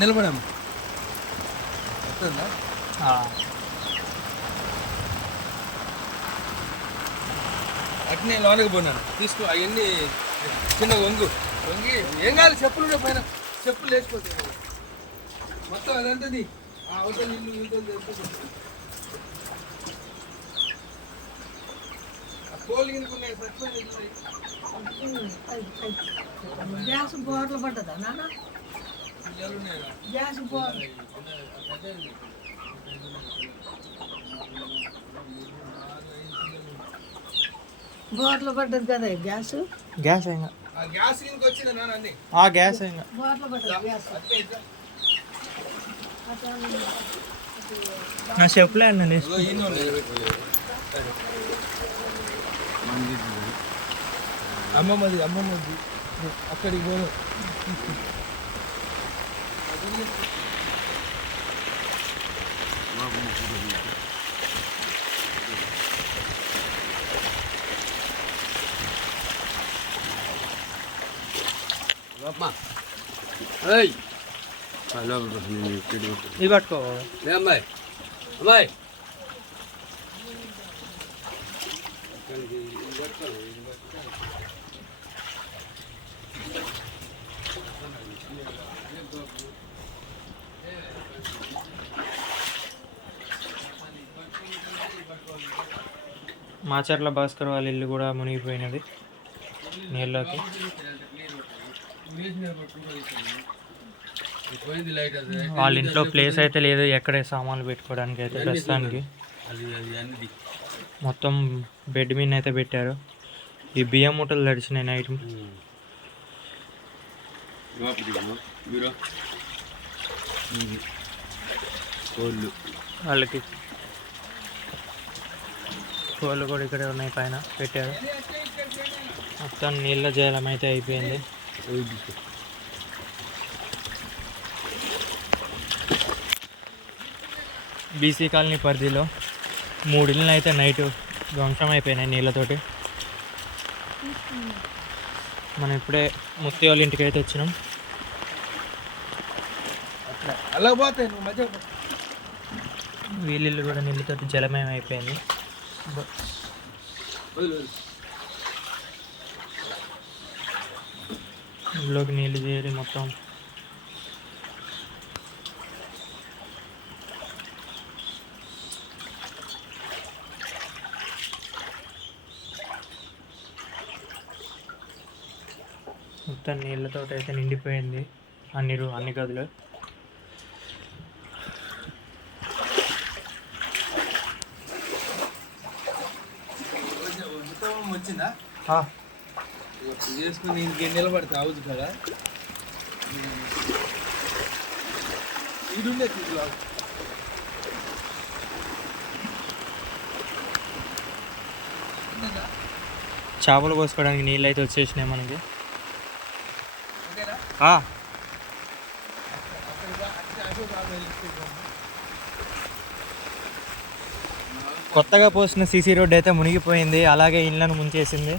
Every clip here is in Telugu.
నిలబడమ్మ వస్తుందా? అట్నే లోనకి పోయినాను. తీసుకో అవన్నీ చిన్న వంగు. వంగి ఏం కాదు చెప్పులు పైన. చెప్పులు లేచిపోతాయి మొత్తం అదంతది ఆ అవతల ఇల్లు ఇల్లు చచ్చిపోయి గ్యాస్ బోర్లు పడ్డదా నాన్న పిల్లలు ఉన్నాయా గ్యాస్ బోర్ బోర్లు పడ్డది కదా గ్యాస్? గ్యాస్ ఏం ఆ గ్యాస్ గినుకు వచ్చింది నాన్న. అన్ని ఆ గ్యాస్ ఏం బోర్లు పడ్డది గ్యాస్ అట్లే ఇట్లా. నా చెప్పులే అండి ఇదిగో ఈయన ఉన్నాయి. అమ్మమ్మది అమ్మమ్మది అక్కడికి పోను ఇది మాచర్ల భాస్కర్ వాళ్ళ ఇల్లు కూడా మునిగిపోయినది నీళ్ళకి. వాళ్ళ ఇంట్లో ప్లేస్ అయితే లేదు ఎక్కడే సామాన్లు పెట్టుకోవడానికి అయితే ప్రస్తుతానికి. మొత్తం బెడ్ మీద అయితే పెట్టారు. ఈ బియ్యం మూటలు తడిచినాయి నైట్. వాళ్ళకి కోళ్ళు కూడా ఇక్కడే ఉన్నాయి పైన పెట్టారు. మొత్తం నీళ్ళ జలం అయితే అయిపోయింది. బీసీ కాలనీ పరిధిలో మూడు ఇళ్ళు అయితే నైట్ ధ్వంసం అయిపోయినాయి నీళ్ళతోటి. మనం ఇప్పుడే ముత్తి వాళ్ళ ఇంటికి అయితే వచ్చినాం. అలా పోతాయి వీళ్ళిల్లు కూడా నీళ్ళతోటి జలమయం అయిపోయింది. ఇంట్లోకి నీళ్ళు చేరి మొత్తం. మొత్తం నీళ్ళతో అయితే నిండిపోయింది. అన్ని రూ- అన్ని గదులు మొత్తం వచ్చిందా చేసుకుని ఇంకే నిలబడితే అవుదు కదా ఇది ఉండే చేపలు కోసుకోవడానికి నీళ్ళు అయితే వచ్చేసినాయి మనకి ఓకేనా కొత్తగా పోసిన సీసీ రోడ్డు అయితే మునిగిపోయింది అలాగే ఇళ్ళను ముంచేసింది.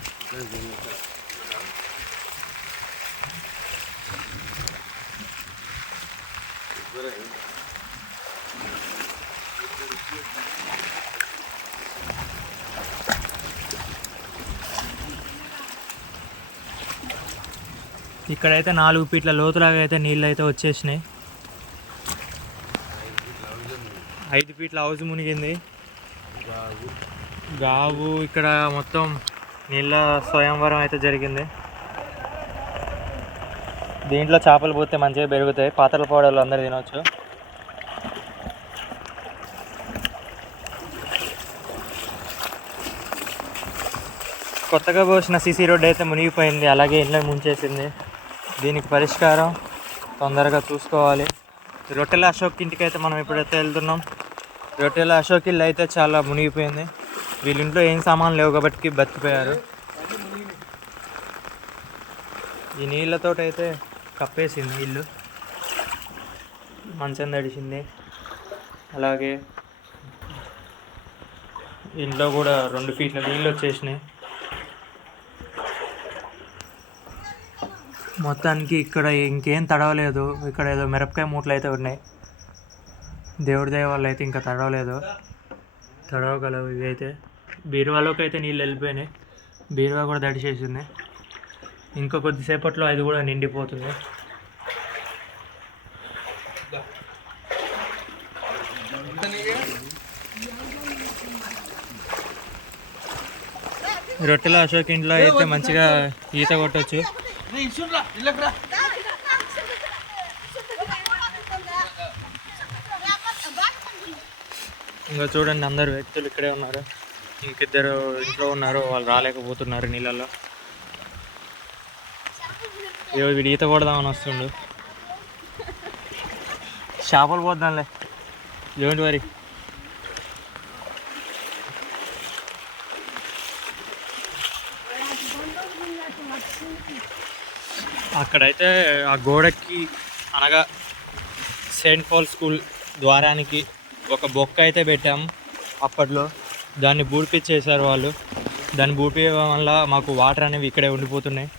ఇక్కడైతే నాలుగు ఫీట్ల లోతులాగా అయితే నీళ్ళు అయితే వచ్చేసినాయి. ఐదు ఫీట్ల హౌస్ మునిగింది. గావు. ఇక్కడ మొత్తం నీళ్ళ స్వయంవరం అయితే జరిగింది. దీంట్లో చేపలు పోతే మంచిగా పెరుగుతాయి. పాత్రల పౌడర్లు అందరు తినవచ్చు కొత్తగా పోసిన సీసీ రోడ్ అయితే మునిగిపోయింది. అలాగే ఇంట్లో ముంచేసింది. దీనికి పరిష్కారం తొందరగా చూసుకోవాలి. రొట్టెల అశోక్ ఇంటికి అయితే మనం ఇప్పుడైతే వెళ్తున్నాం. రొట్టెల అశోక్ ఇల్లు అయితే చాలా మునిగిపోయింది. వీళ్ళింట్లో ఏం సామాన్లు లేవు కాబట్టి బతికిపోయారు. ఈ నీళ్ళతో అయితే కప్పేసింది ఇల్లు. మంచం తడిసింది. అలాగే ఇంట్లో కూడా రెండు ఫీట్ల నీళ్ళు వచ్చేసినాయి. మొత్తానికి ఇక్కడ ఇంకేం తడవలేదు. ఇక్కడ ఏదో మిరపకాయ మూటలు అయితే ఉన్నాయి. దేవుడి దయ వల్ల అయితే ఇంకా తడవలేదు. తడవగలవు ఇవి అయితే బీరువాలోకి అయితే నీళ్ళు వెళ్ళిపోయినాయి. బీరువా కూడా దడిచేసింది ఇంకా కొద్దిసేపట్లో అది కూడా నిండిపోతుంది. రొట్టెల అశోక్ ఇంట్లో అయితే మంచిగా ఈత కొట్టచ్చు. ఇంకా చూడండి అందరు వ్యక్తులు ఇక్కడే ఉన్నారు. ఇంకిద్దరు ఇంట్లో ఉన్నారు వాళ్ళు రాలేకపోతున్నారు నీళ్ళల్లో. ఏవో వీడు ఈత కొడదామని వస్తుండు. చేపలు పోద్దాంలే. ఏమిటి వరి అక్కడైతే ఆ గోడకి అనగా సెయింట్ పాల్ స్కూల్ ద్వారానికి ఒక బొక్క అయితే పెట్టాం. అప్పట్లో దాన్ని బూడిపిచ్చేసారు వాళ్ళు. దాన్ని బూడిపించడం వల్ల మాకు వాటర్ అనేవి ఇక్కడే ఉండిపోతున్నాయి.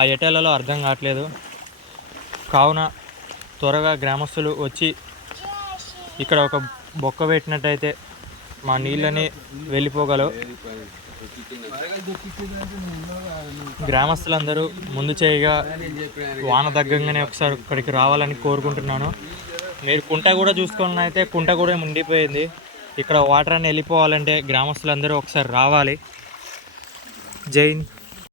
ఆ ఎటలలో అర్థం కావట్లేదు. కావున త్వరగా గ్రామస్తులు వచ్చి ఇక్కడ ఒక బొక్క పెట్టినట్టయితే మా నీళ్ళని వెళ్ళిపోగలవు. గ్రామస్తులందరూ ముందు చేయగా వాన తగ్గంగానే ఒకసారి ఇక్కడికి రావాలని కోరుకుంటున్నాను. మీరు కుంట కూడా చూసుకున్న అయితే కుంట కూడా ఉండిపోయింది. ఇక్కడ వాటర్ అని వెళ్ళిపోవాలంటే గ్రామస్తులందరూ ఒకసారి రావాలి. జైన్.